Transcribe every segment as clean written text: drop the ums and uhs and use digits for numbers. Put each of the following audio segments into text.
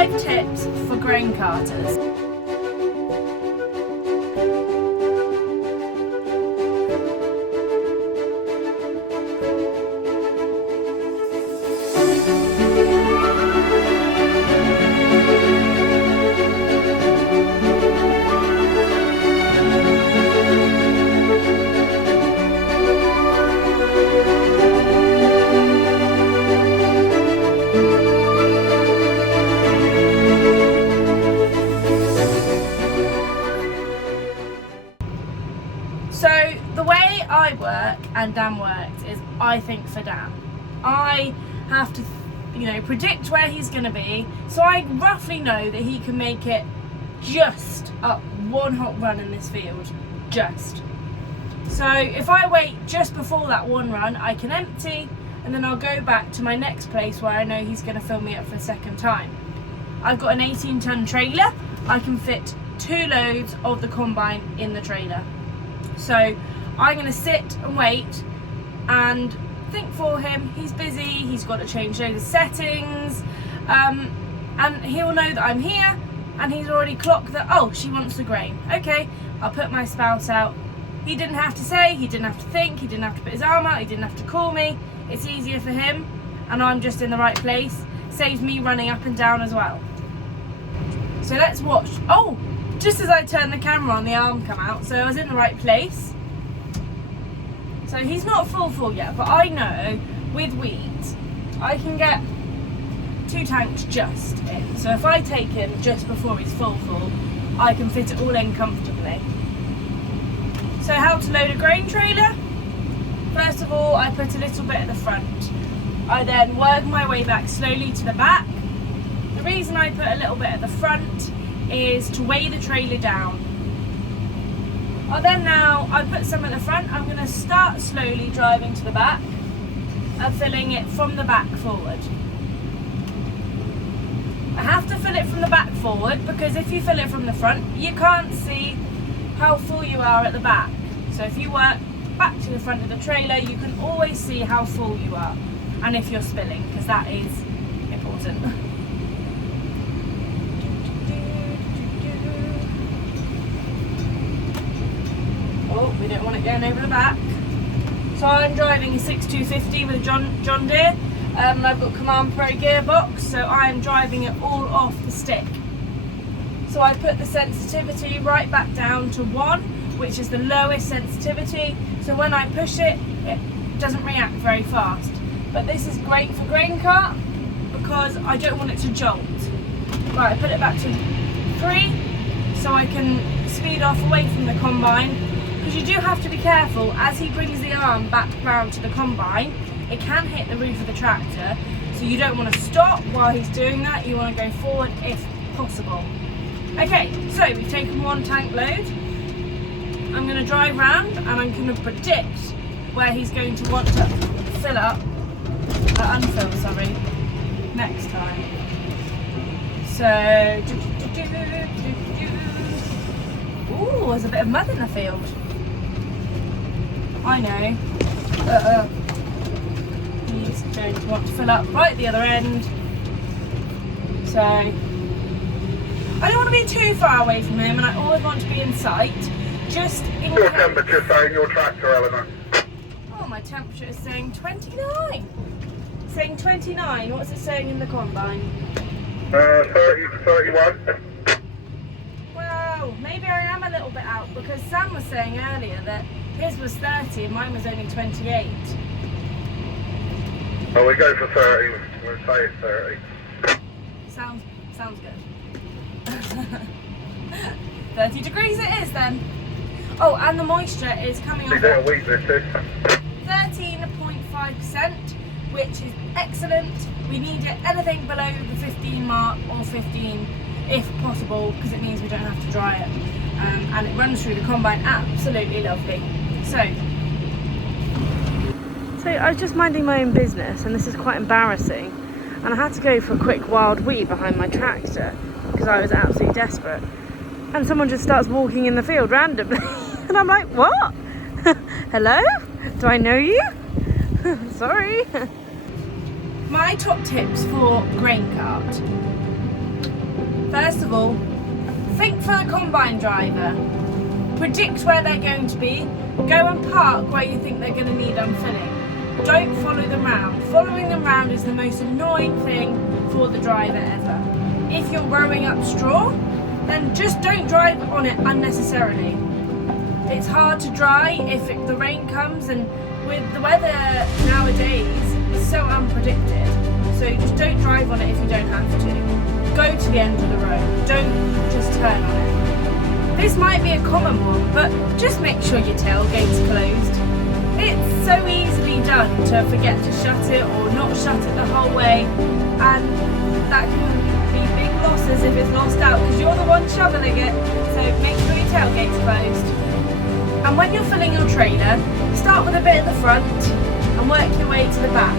5 tips for grain carters. So the way I work and Dan works is I think for Dan. I have to, predict where he's going to be, so I roughly know that he can make it just up one hot run in this field, just. So if I wait just before that one run, I can empty, and then I'll go back to my next place where I know he's going to fill me up for the second time. I've got an 18-ton trailer. I can fit 2 loads of the combine in the trailer. So I'm going to sit and wait and think for him. He's busy, he's got to change loads of settings, and he'll know that I'm here, and he's already clocked that, oh, she wants the grain. Okay, I'll put my spout out. He didn't have to say, he didn't have to think, he didn't have to put his arm out, he didn't have to call me. It's easier for him, and I'm just in the right place. Saves me running up and down as well. So let's watch. Oh! Just as I turned the camera on, the arm come out, so I was in the right place. So he's not full yet, but I know with wheat I can get 2 tanks just in. So if I take him just before he's full, I can fit it all in comfortably. So how to load a grain trailer? First of all, I put a little bit at the front. I then work my way back slowly to the back. The reason I put a little bit at the front is to weigh the trailer down. Now I put some at the front. I'm going to start slowly driving to the back and filling it from the back forward. I have to fill it from the back forward because if you fill it from the front, you can't see how full you are at the back. So if you work back to the front of the trailer, you can always see how full you are and if you're spilling, because that is important. Oh, we don't want it going over the back. So I'm driving a 6250 with a John Deere. I've got Command Pro gearbox, so I'm driving it all off the stick. So I put the sensitivity right back down to 1, which is the lowest sensitivity. So when I push it, it doesn't react very fast. But this is great for grain cart because I don't want it to jolt. Right, I put it back to 3 so I can speed off away from the combine. Because you do have to be careful as he brings the arm back round to the combine, it can hit the roof of the tractor, so you don't want to stop while he's doing that, you want to go forward if possible. Okay, so we've taken 1 tank load. I'm going to drive round and I'm going to predict where he's going to want to fill up, unfill, sorry, next time. So, ooh, there's a bit of mud in the field. I know. He's going to want to fill up right at the other end. So I don't want to be too far away from him, and I always want to be in sight. Just in your temperature saying your tractor, Eleanor? Oh, my temperature is saying 29. Saying 29. What's it saying in the combine? 30 to 31. Well, maybe I am a little bit out because Sam was saying earlier that his was 30 and mine was only 28. Oh, we go for 30. We'll say it's 30. Sounds good. 30 degrees it is then. Oh, and the moisture is coming off. 13.5%, which is excellent. We need it anything below the 15 mark or 15 if possible, because it means we don't have to dry it. And it runs through the combine absolutely lovely. So I was just minding my own business, and this is quite embarrassing, and I had to go for a quick wild wee behind my tractor because I was absolutely desperate, and someone just starts walking in the field randomly and I'm like, what? Hello? Do I know you? Sorry. My top tips for grain cart. First of all, think for the combine driver. Predict where they're going to be. Go and park where you think they're going to need unfilling. Don't follow them round. Following them round is the most annoying thing for the driver ever. If you're rowing up straw, then just don't drive on it unnecessarily. It's hard to dry if the rain comes, and with the weather nowadays, it's so unpredicted. So just don't drive on it if you don't have to. Go to the end of the road. Don't just turn on it. This might be a common one, but just make sure your tailgate's closed. It's so easily done to forget to shut it or not shut it the whole way, and that can be big losses if it's lost out because you're the one shoveling it. So make sure your tailgate's closed. And when you're filling your trailer, start with a bit at the front and work your way to the back,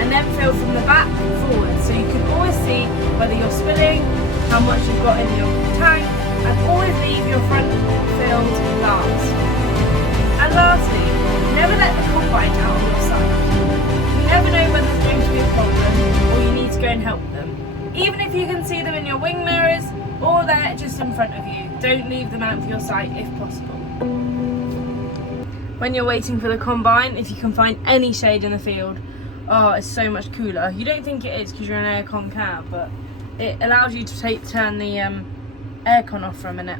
and then fill from the back forward, so you can always see whether you're spilling, how much you've got in your tank, and always leave your front filled last. And lastly, never let the combine out on your side. You never know when there's going to be a problem or you need to go and help them. Even if you can see them in your wing mirrors or they're just in front of you, don't leave them out of your sight if possible. When you're waiting for the combine, if you can find any shade in the field, oh, it's so much cooler. You don't think it is because you're in an aircon cab, but it allows you to turn the aircon off for a minute.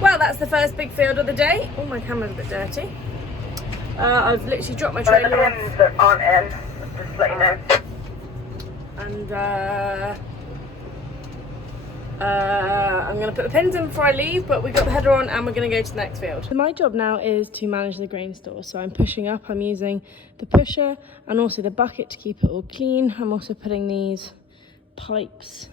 Well, that's the first big field of the day. Oh, my camera's a bit dirty. I've literally dropped my trailer off. The pins aren't in, just to let you know. And I'm going to put the pins in before I leave, but we've got the header on and we're going to go to the next field. So my job now is to manage the grain store. So I'm pushing up, I'm using the pusher and also the bucket to keep it all clean. I'm also putting these pipes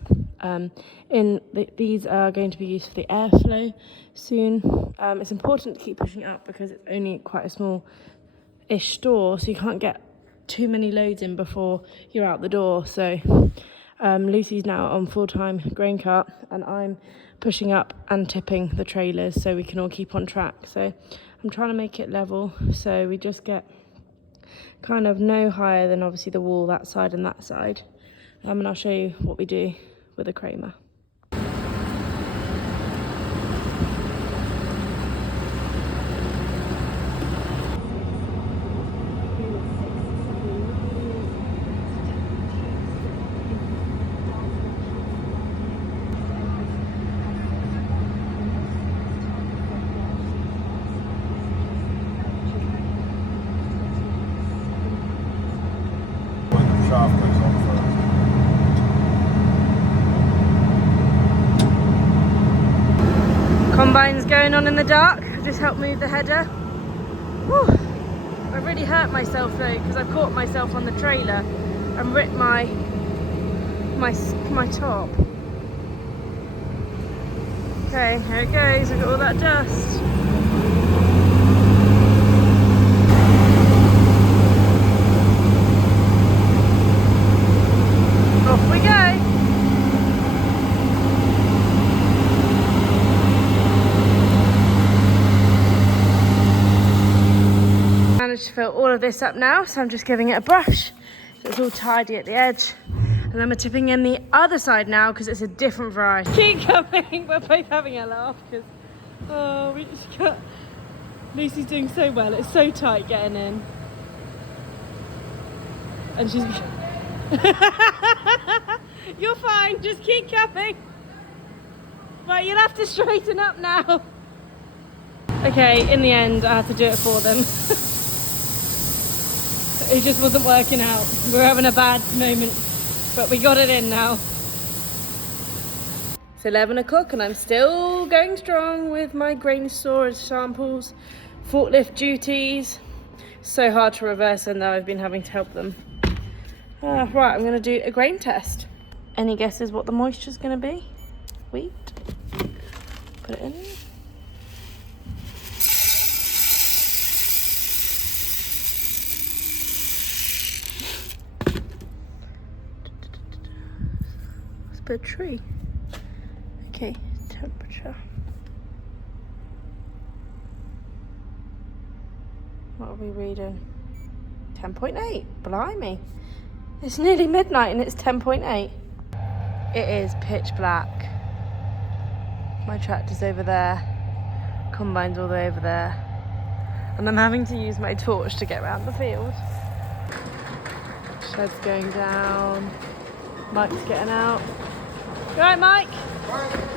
these are going to be used for the airflow soon. It's important to keep pushing up because it's only quite a small-ish store, so you can't get too many loads in before you're out the door. So Lucy's now on full-time grain cart and I'm pushing up and tipping the trailers so we can all keep on track. So I'm trying to make it level so we just get kind of no higher than obviously the wall that side and that side. And I'll show you what we do with a Kramer. When the shaft goes on first. Combine's going on in the dark. I just helped move the header. Whew. I really hurt myself though because I caught myself on the trailer and ripped my top. Okay, here it goes. I've got all that dust. Off we go. Managed to fill all of this up now, so I'm just giving it a brush so it's all tidy at the edge, and then we're tipping in the other side now because it's a different variety. Keep coming. We're both having a laugh because we just got Lucy's doing so well. It's so tight getting in, and she's you're fine, just keep coming. Right, you'll have to straighten up now. Okay, in the end I had to do it for them. It just wasn't working out. We were having a bad moment, but we got it in now. It's 11 o'clock and I'm still going strong with my grain storage samples, forklift duties. So hard to reverse and now I've been having to help them. Right, I'm going to do a grain test. Any guesses what the moisture's going to be? Wheat. Put it in. It's a bit of tree. Okay, temperature. What are we reading? 10.8. Blimey. It's nearly midnight and it's 10.8. It is pitch black. My tractor's over there. Combine's all the way over there. And I'm having to use my torch to get around the field. Shed's going down. Mike's getting out. You alright, Mike?